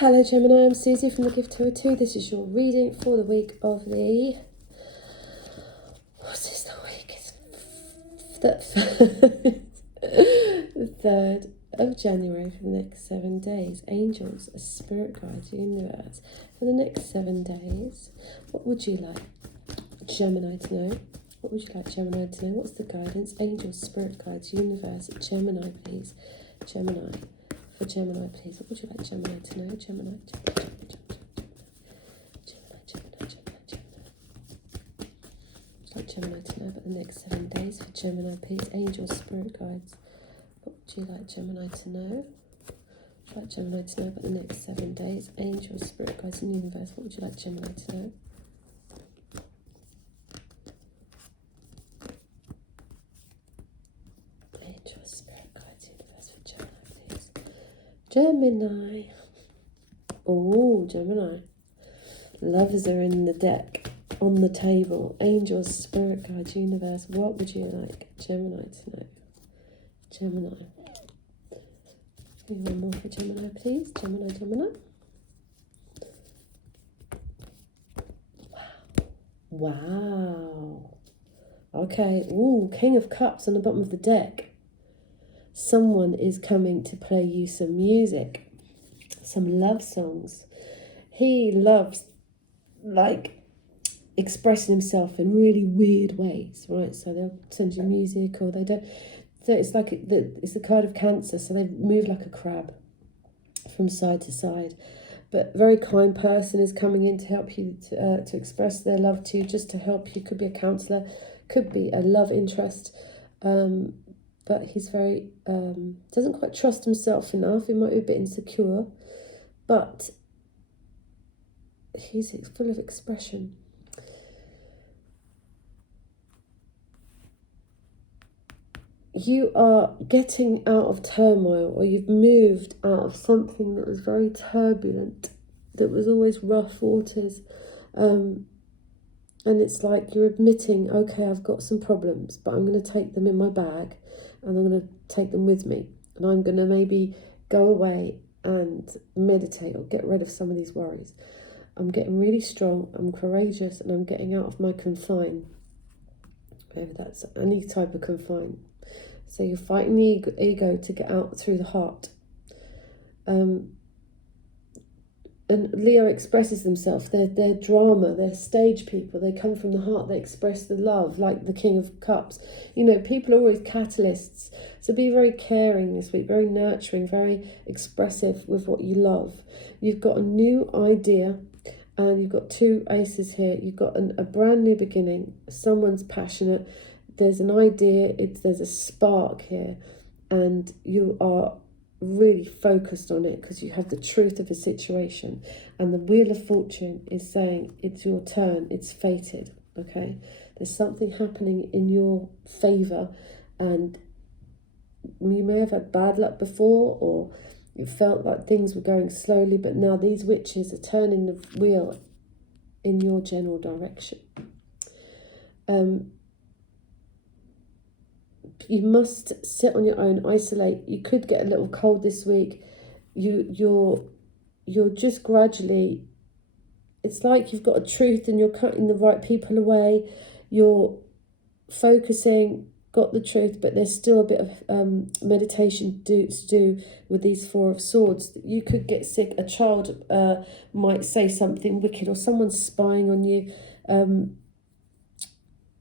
Hello Gemini, I'm Susie from the Gift Tarot 2. This is your reading for the week of the... What's this the week? It's the 3rd of January for the next 7 days. Angels, a spirit guide, universe. For the next 7 days, what would you like Gemini to know? What would you like Gemini to know? What's the guidance? Angels, spirit guides, universe. Gemini, please. Gemini. For Gemini, please. What would you like Gemini to know? Gemini. Would you like Gemini to know about the next 7 days? For Gemini, please. Angels, spirit guides. What would you like Gemini to know? Would you like Gemini to know about the next 7 days? Angels, spirit guides, and universe. What would you like Gemini to know? Angels, spirit guides, universe. For Gemini, please. Gemini. Oh, Gemini. Lovers are in the deck, on the table. Angels, spirit guides, universe. What would you like Gemini to know? Gemini. One more for Gemini, please. Gemini, Gemini. Wow. Okay. Ooh, King of Cups on the bottom of the deck. Someone is coming to play you some music, some love songs. He loves, like, expressing himself in really weird ways, right? So they'll send you music, or they don't. So it's like it's the card of Cancer, so they move like a crab from side to side. But a very kind person is coming in to help you to express their love to you, just to help you. Could be a counsellor, could be a love interest. But he's very, doesn't quite trust himself enough. He might be a bit insecure, but he's full of expression. You are getting out of turmoil, or you've moved out of something that was very turbulent, that was always rough waters. And it's like you're admitting, okay, I've got some problems, but I'm going to take them in my bag and I'm going to take them with me. And I'm going to maybe go away and meditate or get rid of some of these worries. I'm getting really strong, I'm courageous, and I'm getting out of my confine. Whether that's any type of confine. So you're fighting the ego to get out through the heart. And Leo expresses themselves. They're drama. They're stage people. They come from the heart. They express the love, like the King of Cups. You know, people are always catalysts. So be very caring this week, very nurturing, very expressive with what you love. You've got a new idea, and you've got 2 aces here. You've got a brand new beginning. Someone's passionate. There's an idea. There's a spark here, and you are really focused on it because you have the truth of a situation, and the Wheel of Fortune is saying it's your turn, it's fated. Okay, there's something happening in your favor, and you may have had bad luck before, or you felt like things were going slowly, but now these witches are turning the wheel in your general direction. You must sit on your own, isolate. You could get a little cold this week. You're just gradually, it's like you've got a truth and you're cutting the right people away. You're focusing, got the truth, but there's still a bit of meditation to do with these 4 of Swords. You could get sick. A child might say something wicked, or someone's spying on you.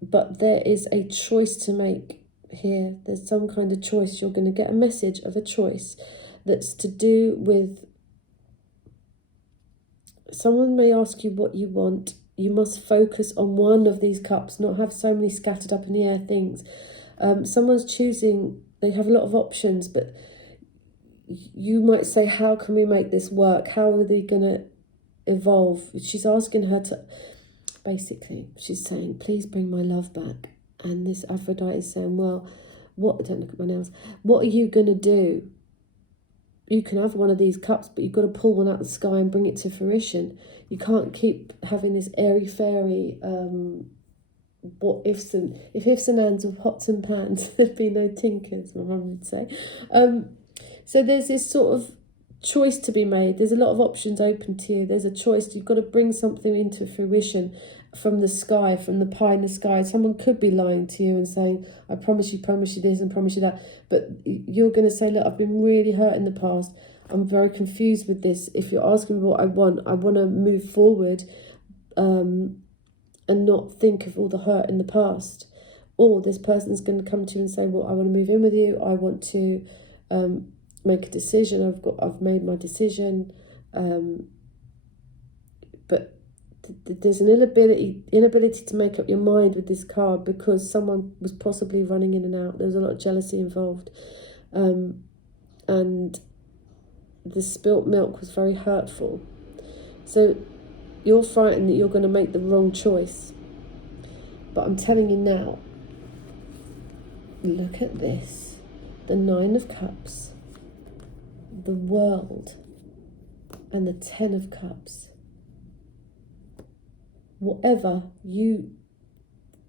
But there is a choice to make here. There's some kind of choice. You're going to get a message of a choice that's to do with, someone may ask you what you want. You must focus on one of these cups, not have so many scattered up in the air things. Someone's choosing, they have a lot of options, but you might say, how can we make this work? How are they going to evolve? She's asking her to, basically, she's saying, please bring my love back. And this Aphrodite is saying, well, what, don't look at my nails, what are you going to do? You can have one of these cups, but you've got to pull one out of the sky and bring it to fruition. You can't keep having this airy-fairy, what ifs and, if ifs and ands of pots and pans, there'd be no tinkers, my mum would say. So there's this sort of choice to be made. There's a lot of options open to you. There's a choice. You've got to bring something into fruition from the sky, from the pie in the sky. Someone could be lying to you and saying, I promise you this and promise you that. But you're going to say, look, I've been really hurt in the past. I'm very confused with this. If you're asking me what I want to move forward and not think of all the hurt in the past. Or this person's going to come to you and say, well, I want to move in with you. I want to make a decision. I've made my decision. But there's an inability to make up your mind with this card because someone was possibly running in and out. There was a lot of jealousy involved. And the spilt milk was very hurtful. So you're frightened that you're going to make the wrong choice. But I'm telling you now, look at this. The 9 of Cups, the World, and the 10 of Cups. Whatever you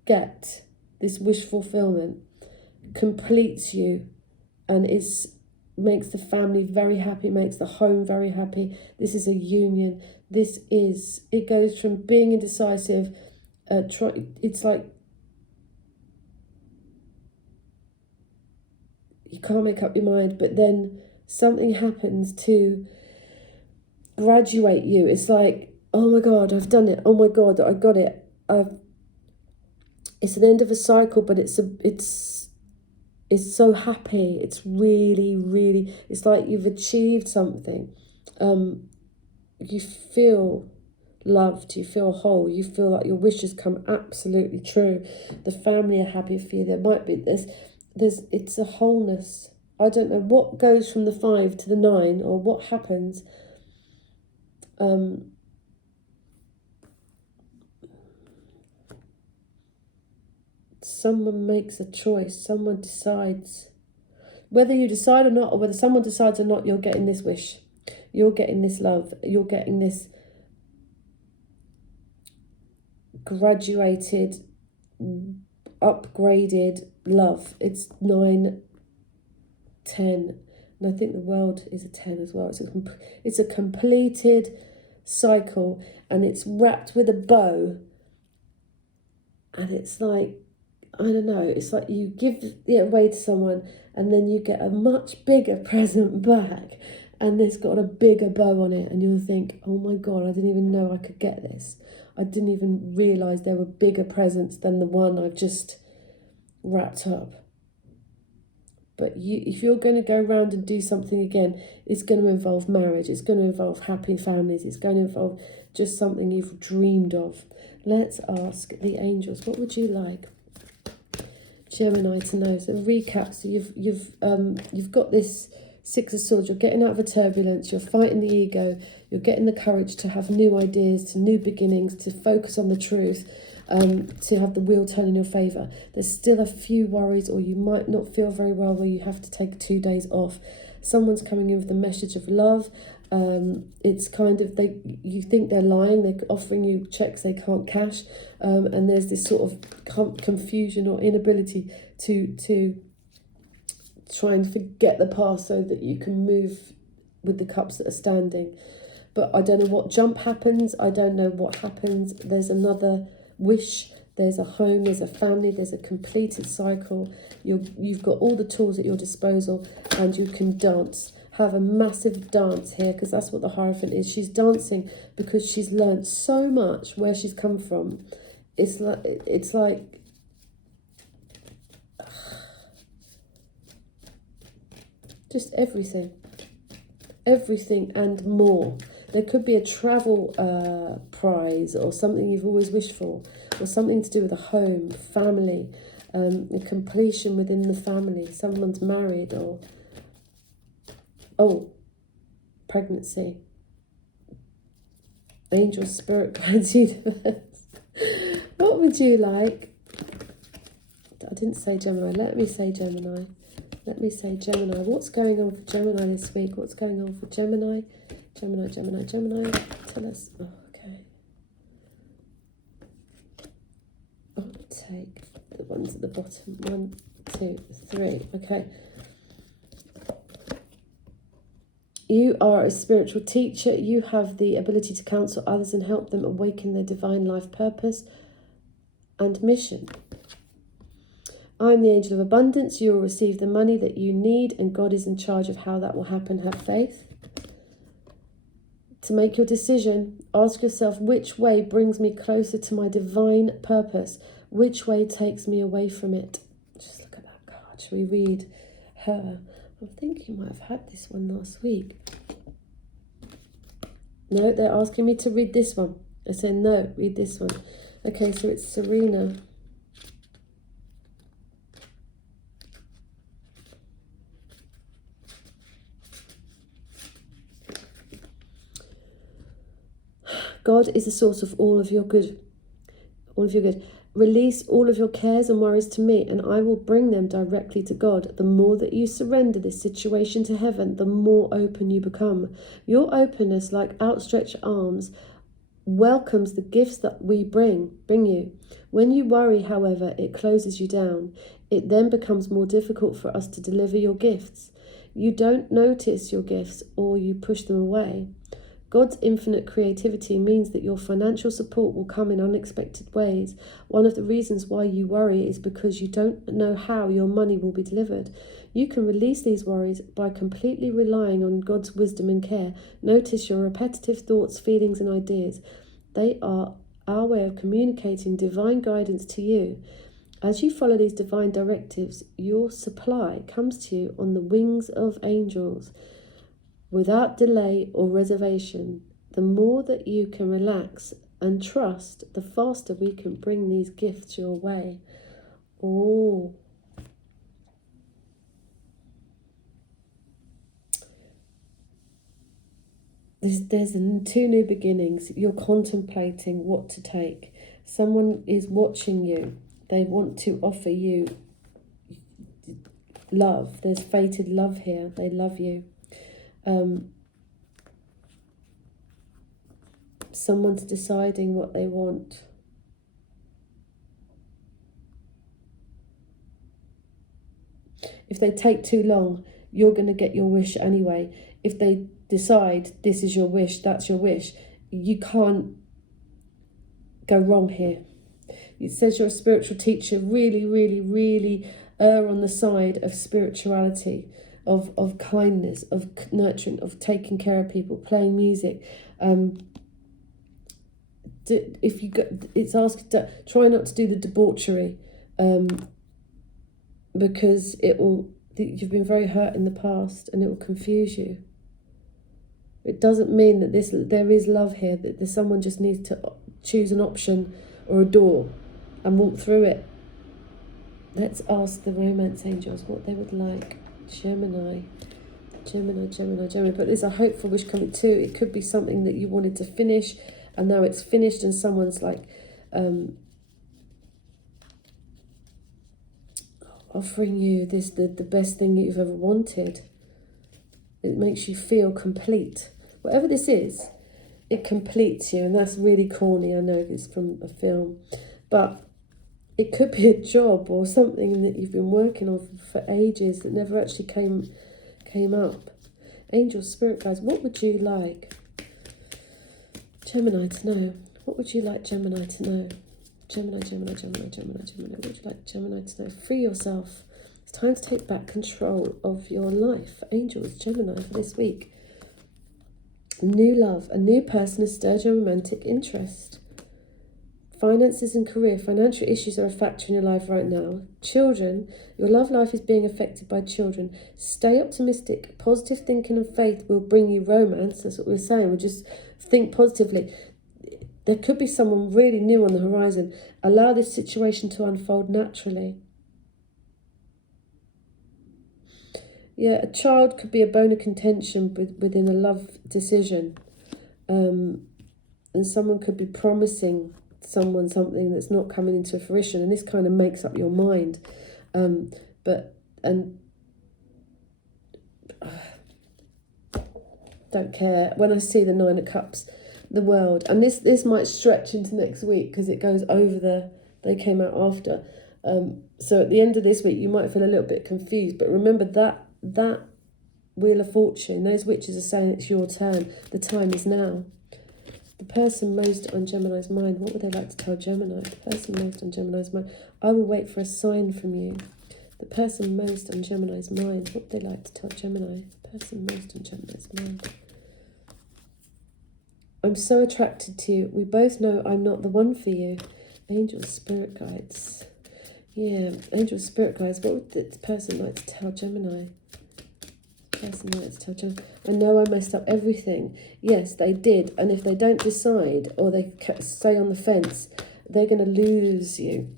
get, this wish fulfillment completes you and makes the family very happy, makes the home very happy. This is a union. It goes from being indecisive, it's like you can't make up your mind, but then something happens to graduate you. It's like, oh my God, I've done it. Oh my God, I got it. It's an end of a cycle, but it's so happy. It's really, really, it's like you've achieved something. You feel loved, you feel whole, you feel like your wishes come absolutely true. The family are happy for you. There might be it's a wholeness. I don't know what goes from the 5 to the 9 or what happens. Someone makes a choice. Someone decides. Whether you decide or not, or whether someone decides or not, you're getting this wish. You're getting this love. You're getting this graduated, upgraded love. It's 9, 10. And I think the World is a 10 as well. It's a completed cycle, and it's wrapped with a bow. And it's like, I don't know, it's like you give it away to someone and then you get a much bigger present back, and it's got a bigger bow on it, and you'll think, oh my God, I didn't even know I could get this. I didn't even realise there were bigger presents than the one I've just wrapped up. But if you're going to go around and do something again, it's going to involve marriage. It's going to involve happy families. It's going to involve just something you've dreamed of. Let's ask the angels, what would you like Gemini to know? So recap. So you've got this 6 of Swords. You're getting out of a turbulence. You're fighting the ego. You're getting the courage to have new ideas, to new beginnings, to focus on the truth. To have the wheel turn in your favour. There's still a few worries, or you might not feel very well where you have to take 2 days off. Someone's coming in with a message of love. It's kind of, you think they're lying, they're offering you checks they can't cash, and there's this sort of confusion or inability to try and forget the past so that you can move with the cups that are standing. But I don't know what jump happens. I don't know what happens. There's another wish, there's a home, there's a family, there's a completed cycle. You've got all the tools at your disposal, and you can dance. Have a massive dance here, because that's what the Hierophant is. She's dancing because she's learned so much where she's come from. It's like just everything and more. There could be a travel prize, or something you've always wished for, or something to do with a home, family, a completion within the family. Someone's married, or pregnancy. Angel, spirit guides, universe. What would you like? I didn't say Gemini. Let me say Gemini. What's going on for Gemini this week? What's going on for Gemini? Gemini. Tell us. Oh, okay. I'll take the ones at the bottom. 1, 2, 3. Okay. You are a spiritual teacher. You have the ability to counsel others and help them awaken their divine life purpose and mission. I'm the angel of abundance. You will receive the money that you need, and God is in charge of how that will happen. Have faith. To make your decision, ask yourself, which way brings me closer to my divine purpose? Which way takes me away from it? Just look at that card. Shall we read her? I think you might have had this one last week. No, they're asking me to read this one. I said, no, read this one. Okay, so it's Serena. God is the source of all of your good. All of your good. Release all of your cares and worries to me, and I will bring them directly to God. The more that you surrender this situation to heaven, the more open you become. Your openness, like outstretched arms, welcomes the gifts that we bring you. When you worry, however, it closes you down. It then becomes more difficult for us to deliver your gifts. You don't notice your gifts, or you push them away. God's infinite creativity means that your financial support will come in unexpected ways. One of the reasons why you worry is because you don't know how your money will be delivered. You can release these worries by completely relying on God's wisdom and care. Notice your repetitive thoughts, feelings, and ideas. They are our way of communicating divine guidance to you. As you follow these divine directives, your supply comes to you on the wings of angels. Without delay or reservation. The more that you can relax and trust, the faster we can bring these gifts your way. Oh. There's two new beginnings. You're contemplating what to take. Someone is watching you. They want to offer you love. There's fated love here. They love you. Someone's deciding what they want. If they take too long, you're going to get your wish anyway. If they decide this is your wish, that's your wish, you can't go wrong here. It says you're a spiritual teacher. Really, really, really err on the side of spirituality. Of kindness, of nurturing, of taking care of people, playing music. If you go, it's asked to try not to do the debauchery, because you've been very hurt in the past, and it will confuse you. It doesn't mean that there is love here. That someone just needs to choose an option or a door and walk through it. Let's ask the romance angels what they would like. Gemini. But there's a hopeful wish coming too. It could be something that you wanted to finish, and now it's finished, and someone's like offering you the best thing you've ever wanted. It makes you feel complete. Whatever this is, it completes you, and that's really corny. I know it's from a film, but it could be a job or something that you've been working on for ages that never actually came up. Angels, spirit guides, what would you like Gemini to know? What would you like Gemini to know? Gemini. What would you like Gemini to know? Free yourself. It's time to take back control of your life. Angels, Gemini for this week. New love. A new person has stirred your romantic interest. Finances and career. Financial issues are a factor in your life right now. Children. Your love life is being affected by children. Stay optimistic. Positive thinking and faith will bring you romance. That's what we're saying. We'll just think positively. There could be someone really new on the horizon. Allow this situation to unfold naturally. Yeah, a child could be a bone of contention within a love decision. And someone could be promising someone something that's not coming into fruition, and this kind of makes up your mind. Don't care. When I see the 9 of Cups, the World, and this might stretch into next week because it goes over they came out after. So at the end of this week, you might feel a little bit confused, but remember that Wheel of Fortune. Those witches are saying it's your turn. The time is now. The person most on Gemini's mind, what would they like to tell Gemini? The person most on Gemini's mind, I will wait for a sign from you. The person most on Gemini's mind, what would they like to tell Gemini? The person most on Gemini's mind. I'm so attracted to you. We both know I'm not the one for you. Angel spirit guides. Yeah, angel spirit guides. What would this person like to tell Gemini? Person like to tell Gemini. I know I messed up everything. Yes, they did. And if they don't decide or they stay on the fence, they're going to lose you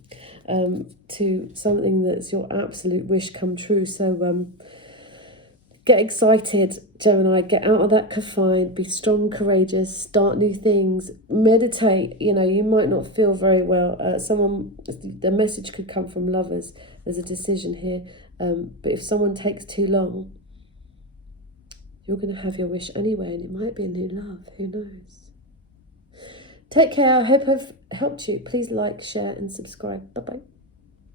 to something that's your absolute wish come true. So get excited, Gemini. Get out of that confined. Be strong, courageous. Start new things. Meditate. You know, you might not feel very well. The message could come from lovers. There's a decision here. But if someone takes too long, you're going to have your wish anyway, and it might be a new love. Who knows? Take care. I hope I've helped you. Please like, share, and subscribe. Bye-bye.